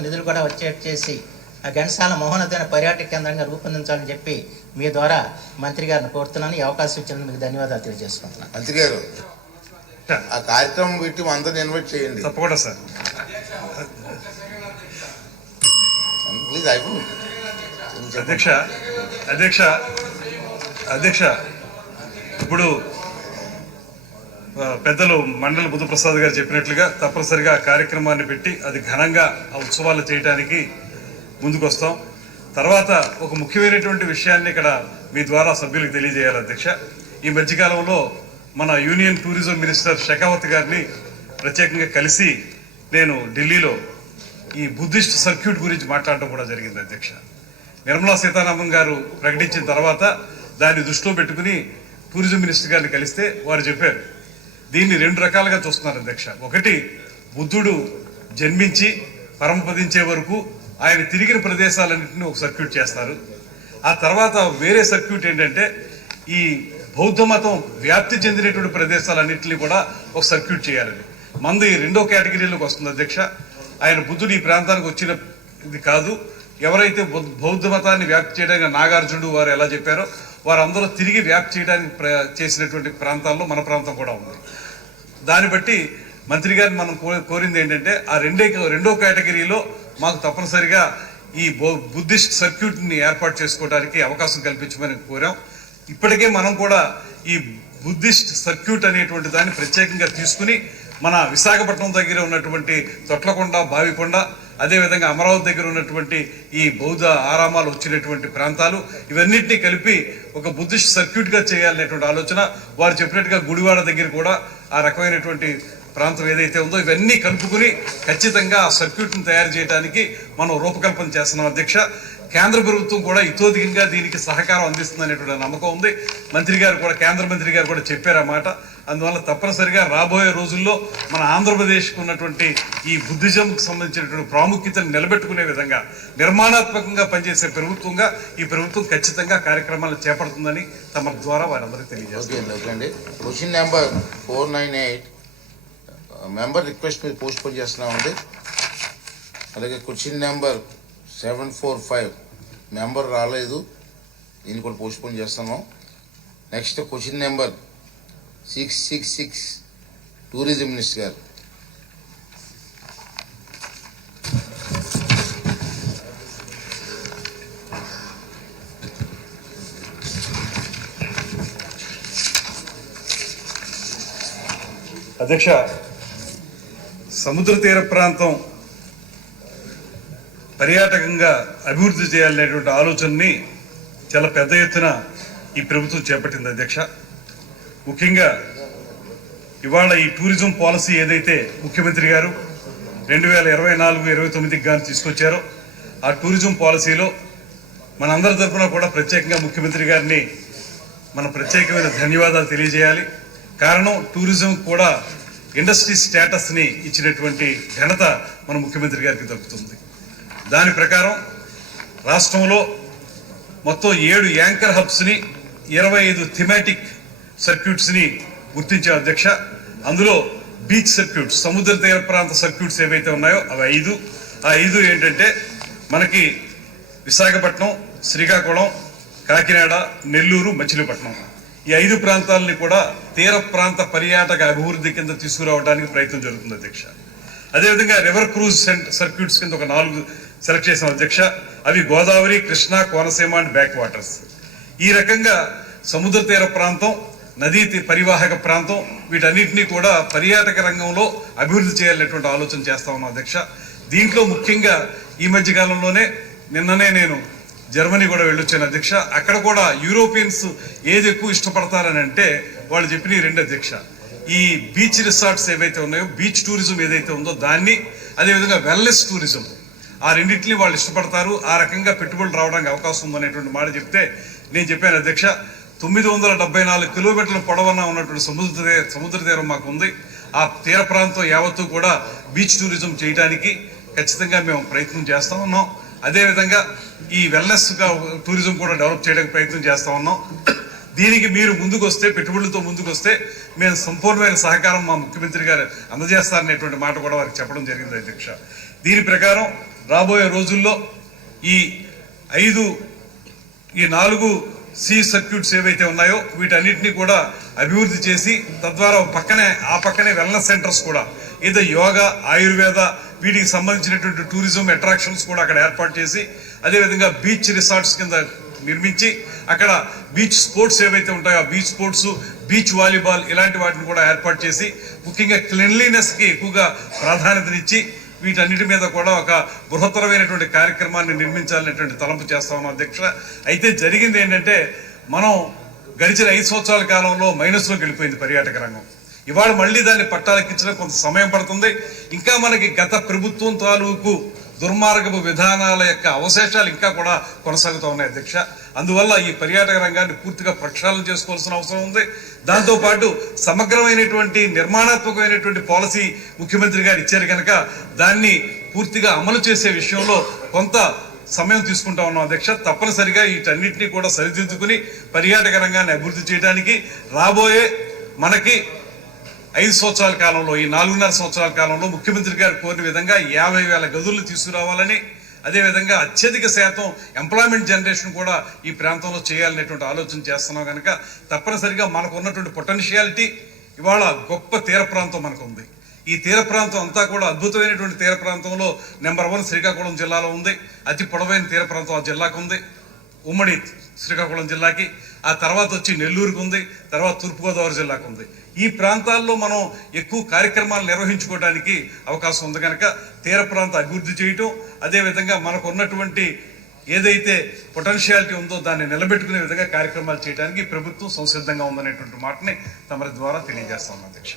ప్రభుత్వం నిధులు కూడా వచ్చేట్టు చేసి ఆ ఘంటసాల మహోన్నతమైన పర్యాటక కేంద్రంగా రూపొందించాలని చెప్పి మీ ద్వారా మంత్రి గారిని కోరుతున్నాను. ఈ అవకాశం ఇచ్చినందుకు మీకు ధన్యవాదాలు తెలియజేసుకుంటున్నాను. మంత్రి గారు ఆ కార్యక్రమం పెట్టి అందరిని ఇన్వైట్ చేయండి. తప్పకుండా సార్. ప్లీజ్ అధ్యక్ష అధ్యక్ష అధ్యక్ష ఇప్పుడు పెద్దలు మండల బుద్ధప్రసాద్ గారు చెప్పినట్లుగా తప్పనిసరిగా కార్యక్రమాన్ని పెట్టి అది ఘనంగా ఆ ఉత్సవాలు చేయడానికి ముందుకు వస్తాం తర్వాత ఒక ముఖ్యమైనటువంటి విషయాన్ని ఇక్కడ మీ ద్వారా సభ్యులకు తెలియజేయాలి అధ్యక్ష. ఈ మధ్యకాలంలో మన యూనియన్ టూరిజం మినిస్టర్ షెకావత్ గారిని ప్రత్యేకంగా కలిసి నేను ఢిల్లీలో ఈ బుద్ధిస్ట్ సర్క్యూట్ గురించి మాట్లాడడం కూడా జరిగింది అధ్యక్ష. నిర్మలా సీతారామన్ గారు ప్రకటించిన తర్వాత దాన్ని దృష్టిలో పెట్టుకుని టూరిజం మినిస్టర్ గారిని కలిస్తే వారు చెప్పారు దీన్ని రెండు రకాలుగా చూస్తున్నారు అధ్యక్ష. ఒకటి బుద్ధుడు జన్మించి పరమపదించే వరకు ఆయన తిరిగిన ప్రదేశాలన్నింటినీ ఒక సర్క్యూట్ చేస్తారు. ఆ తర్వాత వేరే సర్క్యూట్ ఏంటంటే ఈ బౌద్ధ మతం వ్యాప్తి చెందినటువంటి ప్రదేశాలన్నింటినీ కూడా ఒక సర్క్యూట్ చేయాలని మంది రెండో కేటగిరీలోకి వస్తుంది అధ్యక్ష. ఆయన బుద్ధుడు ఈ ప్రాంతానికి వచ్చిన ఇది కాదు. ఎవరైతే బౌద్ధ- మతాన్ని వ్యాప్తి చేయడానికి నాగార్జునుడు వారు ఎలా చెప్పారో వారందరూ తిరిగి వ్యాప్తి చేయడానికి ప్ర- చేసినటువంటి ప్రాంతాల్లో మన ప్రాంతం కూడా ఉంది. దాన్ని బట్టి మంత్రి గారిని మనం కో- కోరింది ఏంటంటే ఆ రెండే రెండో కేటగిరీలో మాకు తప్పనిసరిగా ఈ బౌ- బుద్ధిస్ట్ సర్క్యూట్ని ఏర్పాటు చేసుకోవడానికి అవకాశం కల్పించమని కోరాం. ఇప్పటికే మనం కూడా ఈ బుద్ధిస్ట్ సర్క్యూట్ అనేటువంటి దాన్ని ప్రత్యేకంగా తీసుకుని మన విశాఖపట్నం దగ్గర ఉన్నటువంటి తొట్లకొండ బావికొండ అదేవిధంగా అమరావతి దగ్గర ఉన్నటువంటి ఈ బౌద్ధ ఆరామాలు వచ్చినటువంటి ప్రాంతాలు ఇవన్నింటినీ కలిపి ఒక బుద్ధిస్ట్ సర్క్యూట్గా చేయాలనేటువంటి ఆలోచన వారు చెప్పినట్టుగా గుడివాడ దగ్గర కూడా ఆ రకమైనటువంటి ప్రాంతం ఏదైతే ఉందో ఇవన్నీ కలుపుకుని ఖచ్చితంగా ఆ సర్క్యూట్ని తయారు చేయడానికి మనం రూపకల్పన చేస్తున్నాం. అధ్యక్ష కేంద్ర ప్రభుత్వం కూడా ఇతోధికంగా దీనికి సహకారం అందిస్తుందనేటువంటి నమ్మకం ఉంది. మంత్రి గారు కూడా కేంద్ర మంత్రి గారు కూడా చెప్పారు మాట. అందువల్ల తప్పనిసరిగా రాబోయే రోజుల్లో మన ఆంధ్రప్రదేశ్కు ఉన్నటువంటి ఈ బుద్ధిజంకు సంబంధించినటువంటి ప్రాముఖ్యతను నిలబెట్టుకునే విధంగా నిర్మాణాత్మకంగా పనిచేసే ప్రభుత్వంగా ఈ ప్రభుత్వం ఖచ్చితంగా కార్యక్రమాలు చేపడుతుందని తమ ద్వారా వారందరికీ తెలియజేస్తుంది అండి. Question number four nine eight. Member request మీద పోస్ట్ పోన్ చేస్తున్నామండి అలాగే question number seven four five. Member రాలేదు. దీన్ని కూడా పోస్ట్ పోన్ చేస్తున్నాం. Next question number six six six tourism minister గారు. అధ్యక్ష సముద్ర తీర ప్రాంతం పర్యాటకంగా అభివృద్ధి చేయాలనేటువంటి ఆలోచనని చాలా పెద్ద ఎత్తున ఈ ప్రభుత్వం చేపట్టింది అధ్యక్ష. ముఖ్యంగా ఇవాళ ఈ టూరిజం పాలసీ ఏదైతే ముఖ్యమంత్రి గారు రెండు వేల ఇరవై నాలుగు ఇరవై తొమ్మిదికి గాను తీసుకొచ్చారో ఆ టూరిజం పాలసీలో మనందరి తరఫున కూడా ప్రత్యేకంగా ముఖ్యమంత్రి గారిని మన ప్రత్యేకమైన ధన్యవాదాలు తెలియజేయాలి. కారణం టూరిజం కూడా ఇండస్ట్రీ స్టేటస్ని ఇచ్చినటువంటి ఘనత మన ముఖ్యమంత్రి గారికి దక్కుతుంది. దాని ప్రకారం రాష్ట్రంలో మొత్తం ఏడు యాంకర్ హబ్స్ని ఇరవై ఐదు థిమాటిక్ సర్క్యూట్స్ని గుర్తించే అధ్యక్ష. అందులో బీచ్ సర్క్యూట్స్ సముద్ర తీర ప్రాంత సర్క్యూట్స్ ఏవైతే ఉన్నాయో అవి ఐదు. ఆ ఐదు ఏంటంటే మనకి విశాఖపట్నం శ్రీకాకుళం కాకినాడ నెల్లూరు మచిలీపట్నం. ఈ ఐదు ప్రాంతాలని కూడా తీర ప్రాంత పర్యాటక అభివృద్ధి కింద తీసుకురావడానికి ప్రయత్నం జరుగుతుంది అధ్యక్ష. అదేవిధంగా రివర్ క్రూజ్ సెంట్- సర్క్యూట్స్ కింద ఒక నాలుగు సెలెక్ట్ చేసిన అధ్యక్ష. అవి Godavari Krishna Konaseema and back waters ఈ రకంగా సముద్ర తీర ప్రాంతం నదీ తీ- పరివాహక ప్రాంతం వీటన్నిటినీ కూడా పర్యాటక రంగంలో అభివృద్ధి చేయాలనేటువంటి ఆలోచన చేస్తా ఉన్నాం అధ్యక్ష. దీంట్లో ముఖ్యంగా ఈ మధ్య కాలంలోనే నిన్ననే నేను జర్మనీ కూడా వెళ్ళొచ్చాను అధ్యక్ష. అక్కడ కూడా యూరోపియన్స్ ఏది ఎక్కువ ఇష్టపడతారని అంటే వాళ్ళు చెప్పిన రెండు అధ్యక్ష. ఈ బీచ్ రిసార్ట్స్ ఏవైతే ఉన్నాయో బీచ్ టూరిజం ఏదైతే ఉందో దాన్ని అదేవిధంగా వెల్నెస్ టూరిజం ఆ రెండింటిని వాళ్ళు ఇష్టపడతారు. ఆ రకంగా పెట్టుబడులు రావడానికి అవకాశం ఉందనేటువంటి మాట చెప్తే నేను చెప్పాను అధ్యక్ష. తొమ్మిది వందల డెబ్బై నాలుగు కిలోమీటర్ల పొడవన ఉన్నటువంటి సముద్ర సముద్ర తీరం మాకు ఉంది ఆ తీర ప్రాంతం యావత్తు కూడా బీచ్ టూరిజం చేయడానికి ఖచ్చితంగా మేము ప్రయత్నం చేస్తూ ఉన్నాం. అదేవిధంగా ఈ వెల్నెస్గా టూరిజం కూడా డెవలప్ చేయడానికి ప్రయత్నం చేస్తూ ఉన్నాం. దీనికి మీరు ముందుకు వస్తే పెట్టుబడులతో ముందుకు వస్తే మేము సంపూర్ణమైన సహకారం మా ముఖ్యమంత్రి గారు అందజేస్తారనేటువంటి మాట కూడా వారికి చెప్పడం జరిగింది అధ్యక్ష. దీని ప్రకారం రాబోయే రోజుల్లో ఈ ఐదు ఈ నాలుగు సి సర్క్యూట్స్ ఏవైతే ఉన్నాయో వీటన్నిటిని కూడా అభివృద్ధి చేసి తద్వారా పక్కనే ఆ పక్కనే వెల్నెస్ సెంటర్స్ కూడా ఏదో యోగా ఆయుర్వేద వీటికి సంబంధించినటువంటి టూరిజం అట్రాక్షన్స్ కూడా అక్కడ ఏర్పాటు చేసి అదేవిధంగా బీచ్ రిసార్ట్స్ కింద నిర్మించి అక్కడ బీచ్ స్పోర్ట్స్ ఏవైతే ఉంటాయో బీచ్ స్పోర్ట్స్ బీచ్ వాలీబాల్ ఇలాంటి వాటిని కూడా ఏర్పాటు చేసి ముఖ్యంగా క్లెన్లీనెస్కి ఎక్కువగా ప్రాధాన్యతనిచ్చి వీటన్నిటి మీద కూడా ఒక బృహత్తరమైనటువంటి కార్యక్రమాన్ని నిర్మించాలనేటువంటి తలంపు చేస్తా ఉన్నాం అధ్యక్ష అయితే జరిగింది ఏంటంటే మనం గడిచిన ఐదు సంవత్సరాల కాలంలో మైనస్లోకి వెళ్ళిపోయింది పర్యాటక రంగం. ఇవాళ మళ్ళీ దాన్ని పట్టాలెక్కించడం కొంత సమయం పడుతుంది. ఇంకా మనకి గత ప్రభుత్వం తాలూకు దుర్మార్గపు విధానాల యొక్క అవశేషాలు ఇంకా కూడా కొనసాగుతూ ఉన్నాయి అధ్యక్ష. అందువల్ల ఈ పర్యాటక రంగాన్ని పూర్తిగా ప్రక్షాళన చేసుకోవాల్సిన అవసరం ఉంది. దాంతోపాటు సమగ్రమైనటువంటి నిర్మాణాత్మకమైనటువంటి పాలసీ ముఖ్యమంత్రి గారు ఇచ్చారు కనుక దాన్ని పూర్తిగా అమలు చేసే విషయంలో కొంత సమయం తీసుకుంటా ఉన్నాం అధ్యక్ష. తప్పనిసరిగా వీటన్నిటిని కూడా సరిదిద్దుకుని పర్యాటక రంగాన్ని అభివృద్ధి చేయడానికి రాబోయే మనకి ఐదు సంవత్సరాల కాలంలో ఈ నాలుగున్నర సంవత్సరాల కాలంలో ముఖ్యమంత్రి గారు కోరిన విధంగా యాభై వేల గదులు తీసుకురావాలని అదేవిధంగా అత్యధిక శాతం ఎంప్లాయ్మెంట్ జనరేషన్ కూడా ఈ ప్రాంతంలో చేయాలనేటువంటి ఆలోచన చేస్తున్నాం కనుక తప్పనిసరిగా మనకు ఉన్నటువంటి పొటెన్షియాలిటీ ఇవాళ గొప్ప తీర ప్రాంతం మనకు ఉంది ఈ తీర ప్రాంతం అంతా కూడా అద్భుతమైనటువంటి తీర ప్రాంతంలో నెంబర్ వన్ శ్రీకాకుళం జిల్లాలో ఉంది. అతి పొడవైన తీర ప్రాంతం ఆ జిల్లాకు ఉంది ఉమ్మడి శ్రీకాకుళం జిల్లాకి ఆ తర్వాత వచ్చి నెల్లూరుకు ఉంది తర్వాత తూర్పుగోదావరి జిల్లాకు ఉంది. ఈ ప్రాంతాల్లో మనం ఎక్కువ కార్యక్రమాలు నిర్వహించుకోవడానికి అవకాశం ఉంది కనుక తీర ప్రాంత అభివృద్ధి చేయటం అదేవిధంగా మనకు ఉన్నటువంటి ఏదైతే పొటెన్షియాలిటీ ఉందో దాన్ని నిలబెట్టుకునే విధంగా కార్యక్రమాలు చేయడానికి ప్రభుత్వం సంసిద్ధంగా ఉందనేటువంటి మాటని తమరి ద్వారా తెలియజేస్తాం అధ్యక్ష.